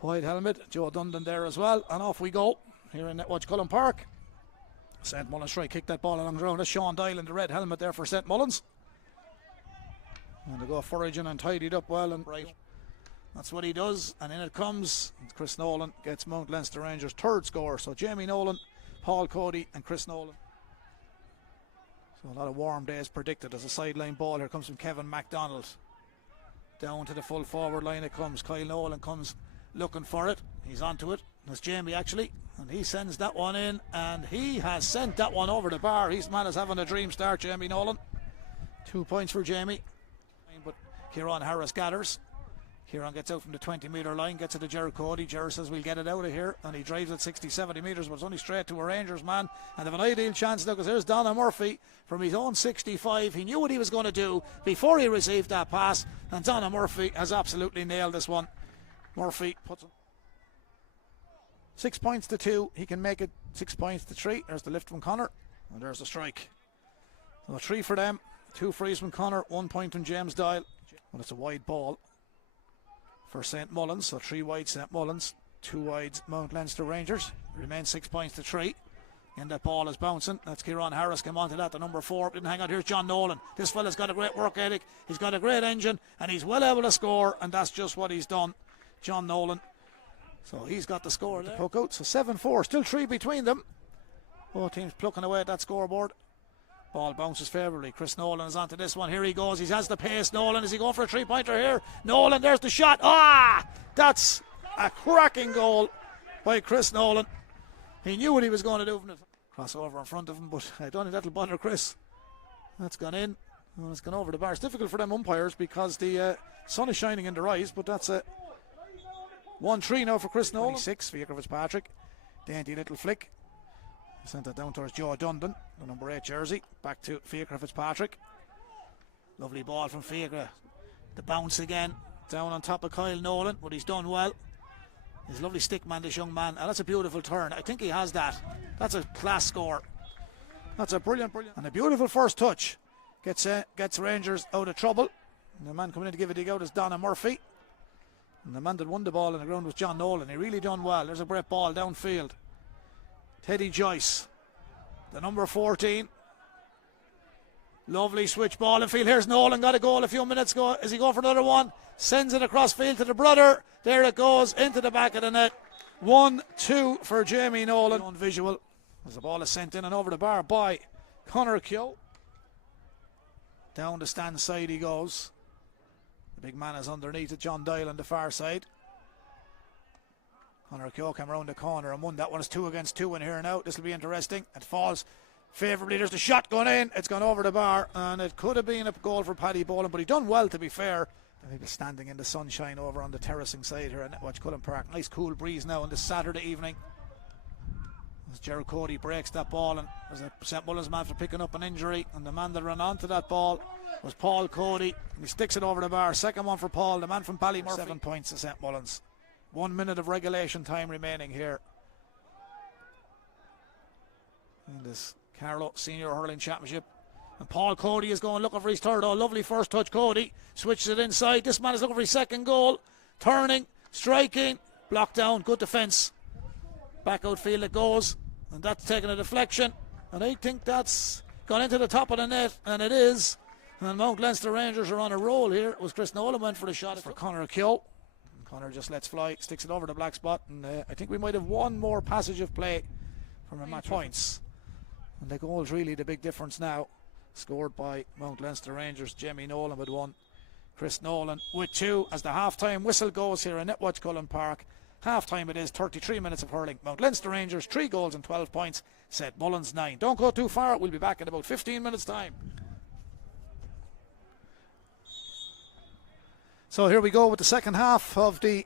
White helmet, Joe Dundon there as well, and off we go here in Netwatch Cullen Park. St Mullin try kick that ball along the ground. That's Sean Doyle in the red helmet there for St Mullins. And they go foraging and tidied up well and right. That's what he does, and in it comes. Chris Nolan gets Mount Leinster Rangers' third score. So Jamie Nolan, Paul Cody and Chris Nolan. So a lot of warm days predicted as a sideline ball. Here comes from Kevin MacDonald. Down to the full forward line it comes. Kyle Nolan comes looking for it. He's onto it. That's Jamie actually. And he sends that one in, and he has sent that one over the bar. His man is having a dream start, Jamie Nolan. 2 points for Jamie. But Kieran Harris gathers. Kieran gets out from the 20-metre line, gets it to Gerard Cody. Gerard says we'll get it out of here, and he drives it 60-70 metres, but it's only straight to a Rangers man. And they've an ideal chance now because there's Donna Murphy from his own 65. He knew what he was going to do before he received that pass, and Donna Murphy has absolutely nailed this one. Murphy puts it 6 points to 2. He can make it 6 points to 3. There's the lift from Connor, and there's the strike. So 3 for them, 2 frees from Connor, 1 point from James Doyle. Well, it's a wide ball for St Mullins, so 3 wide St Mullins, 2 wide Mount Leinster Rangers. Remains 6 points to 3. And that ball is bouncing. That's Kieran Harris come onto that, the number 4. Didn't hang on. Here's John Nolan. This fella's got a great work ethic. He's got a great engine, and he's well able to score, and that's just what he's done. John Nolan. So he's got the score there. Poke out. So 7-4. Still 3 between them. Both teams plucking away at that scoreboard. Ball bounces favourably. Chris Nolan is onto this one. Here he goes. He has the pace. Nolan, is he going for a 3-pointer here? Nolan, there's the shot. That's a cracking goal by Chris Nolan. He knew what he was going to do from the crossover in front of him, but I don't think that'll bother Chris. That's gone in. Well, it's gone over the bar. It's difficult for them umpires because the sun is shining in their eyes, but that's a 1-3 now for Chris Nolan. 26 for Fitzpatrick. Dainty little flick. Sent that down towards Joe Dundon, the number 8 jersey. Back to Fiacre Fitzpatrick. Lovely ball from Fiacre. The bounce again. Down on top of Kyle Nolan, but he's done well. He's a lovely stick man, this young man. And that's a beautiful turn. I think he has that. That's a class score. That's a brilliant. And a beautiful first touch. Gets Rangers out of trouble. And the man coming in to give a dig out is Donna Murphy. And the man that won the ball on the ground was John Nolan. He really done well. There's a great ball downfield. Teddy Joyce, the number 14. Lovely switch ball in field. Here's Nolan, got a goal a few minutes ago. Is he going for another one? Sends it across field to the brother. There it goes into the back of the net. 1-2 for Jamie Nolan. On visual as the ball is sent in and over the bar by Conor Keogh. Down the stand side he goes. The big man is underneath it. John Doyle on the far side. Conor Keogh came around the corner and won that one. It's 2 against 2 in here now. This will be interesting. It falls favourably. There's the shot going in. It's gone over the bar, and it could have been a goal for Paddy Boland, but he done well, to be fair. The people standing in the sunshine over on the terracing side here at Netwatch Cullen Park. Nice cool breeze now on this Saturday evening. As Gerard Cody breaks that ball, and there's a St Mullins man for picking up an injury, and the man that ran onto that ball was Paul Cody. He sticks it over the bar. Second one for Paul, the man from Ballymurphy. 7 points to St Mullins. 1 minute of regulation time remaining here in this Carlow Senior Hurling Championship. And Paul Cody is going looking for his third. Oh, lovely first touch, Cody. Switches it inside. This man is looking for his second goal. Turning, striking, blocked down. Good defence. Back outfield it goes. And that's taking a deflection. And I think that's gone into the top of the net. And it is. And Mount Leinster Rangers are on a roll here. It was Chris Nolan went for the shot for Conor Keogh. Connor just lets fly, sticks it over the black spot, and I think we might have one more passage of play from a match points. And the goal's really the big difference now. Scored by Mount Leinster Rangers. Jamie Nolan with 1, Chris Nolan with 2. As the half-time whistle goes here in Netwatch Cullen Park. Half-time it is, 33 minutes of hurling. Mount Leinster Rangers 3 goals and 12 points. St Mullins 9. Don't go too far. We'll be back in about 15 minutes time. So here we go with the second half of the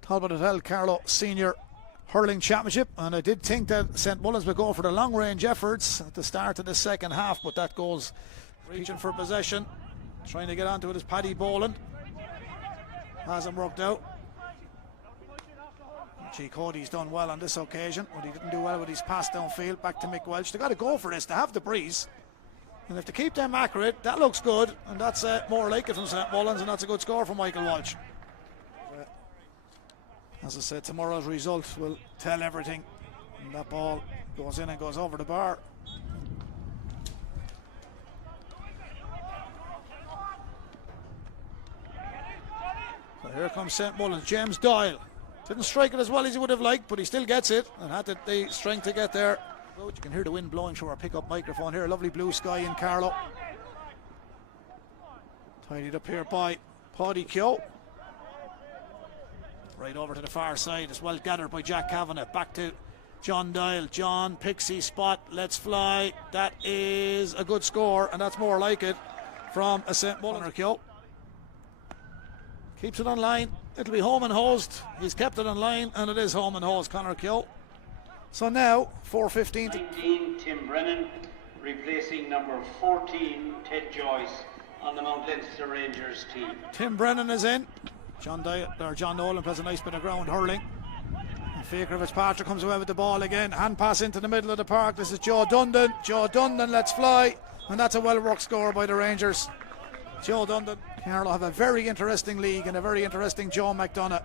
Talbot Hotel Carlow Senior Hurling Championship, and I did think that St Mullins would go for the long range efforts at the start of the second half, but that goes reaching for possession, trying to get onto it is Paddy Boland. Hasn't worked out. Gee, Cody's done well on this occasion, but he didn't do well with his pass downfield. Back to Mick Welch. They got to go for this. They have the breeze. And if they keep them accurate, that looks good, and that's more like it from St Mullins, and that's a good score for Michael Walsh. As I said, tomorrow's result will tell everything. And that ball goes in and goes over the bar. So here comes St Mullin. James Doyle didn't strike it as well as he would have liked, but he still gets it and had the strength to get there. You can hear the wind blowing through our pickup microphone here. Lovely blue sky in Carlow. Tidied up here by Paddy Keogh. Right over to the far side. It's well gathered by Jack Kavanagh. Back to John Doyle. John, pixie spot. Let's fly. That is a good score, and that's more like it from a St Mullin. Keogh keeps it on line. It'll be home and hosed. He's kept it on line, and it is home and hosed. Conor Keogh. So now 4:15. 19, Tim Brennan, replacing number 14, Ted Joyce, on the Mount Leinster Rangers team. Tim Brennan is in. John Nolan plays a nice bit of ground hurling. And Fiacre Fitzpatrick comes away with the ball again. Hand pass into the middle of the park. This is Joe Dundon. Joe Dundon, let's fly. And that's a well-worked score by the Rangers. Joe Dundon. Carlow have a very interesting league and a very interesting Joe McDonough.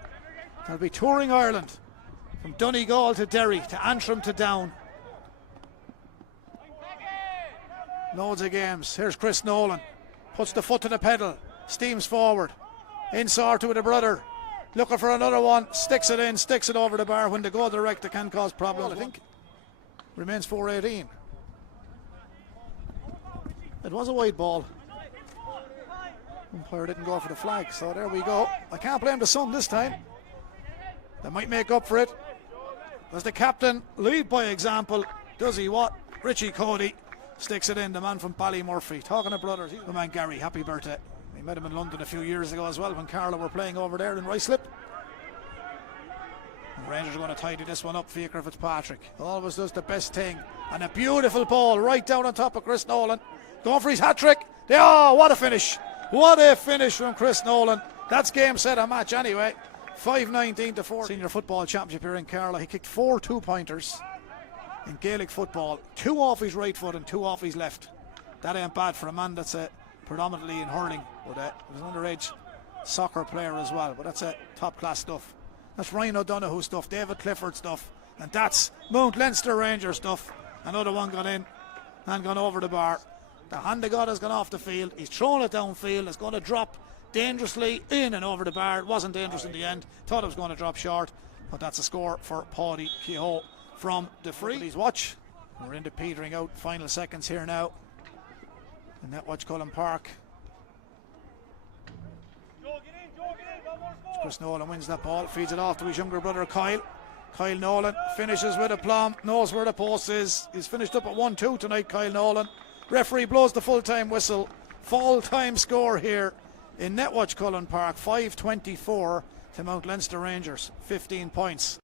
They'll be touring Ireland from Donegal to Derry to Antrim to Down. Loads of games. Here's Chris Nolan. Puts the foot to the pedal. Steams forward. In Sortu with a brother. Looking for another one. Sticks it in. Sticks it over the bar. When they go direct, it can cause problems. I think remains 4:18. It was a wide ball. Umpire didn't go for the flag, so there we go. I can't blame the sun this time. They might make up for it. Does the captain lead by example? Does he what? Richie Cody sticks it in, the man from Ballymurphy. Talking to brothers, the man Gary, happy birthday. We met him in London a few years ago as well when Carlow were playing over there in Ruislip. The Rangers are going to tidy this one up. Fiacre Fitzpatrick always does the best thing. And a beautiful ball right down on top of Chris Nolan. Going for his hat-trick. Oh, what a finish. What a finish from Chris Nolan. That's game, set, and match anyway. 5-19 to 4. Senior Football Championship here in Carlow. He kicked 4 2-pointers in Gaelic football. 2 off his right foot and 2 off his left. That ain't bad for a man that's predominantly in hurling. But he's an underage soccer player as well. But that's top class stuff. That's Ryan O'Donoghue stuff, David Clifford stuff. And that's Mount Leinster Rangers stuff. Another one got in and gone over the bar. The hand of God has gone off the field. He's thrown it downfield. It's going to drop dangerously in and over the bar. It wasn't dangerous in the end. Thought it was going to drop short. But that's a score for Paddy Keogh from the free. Please watch. We're into petering out. Final seconds here now. And Netwatch Cullen Park. Chris Nolan wins that ball. Feeds it off to his younger brother Kyle. Kyle Nolan finishes with aplomb. Knows where the post is. He's finished up at 1-2 tonight, Kyle Nolan. Referee blows the full-time whistle. Full-time score here in Netwatch Cullen Park. 5-24 to Mount Leinster Rangers. 15 points.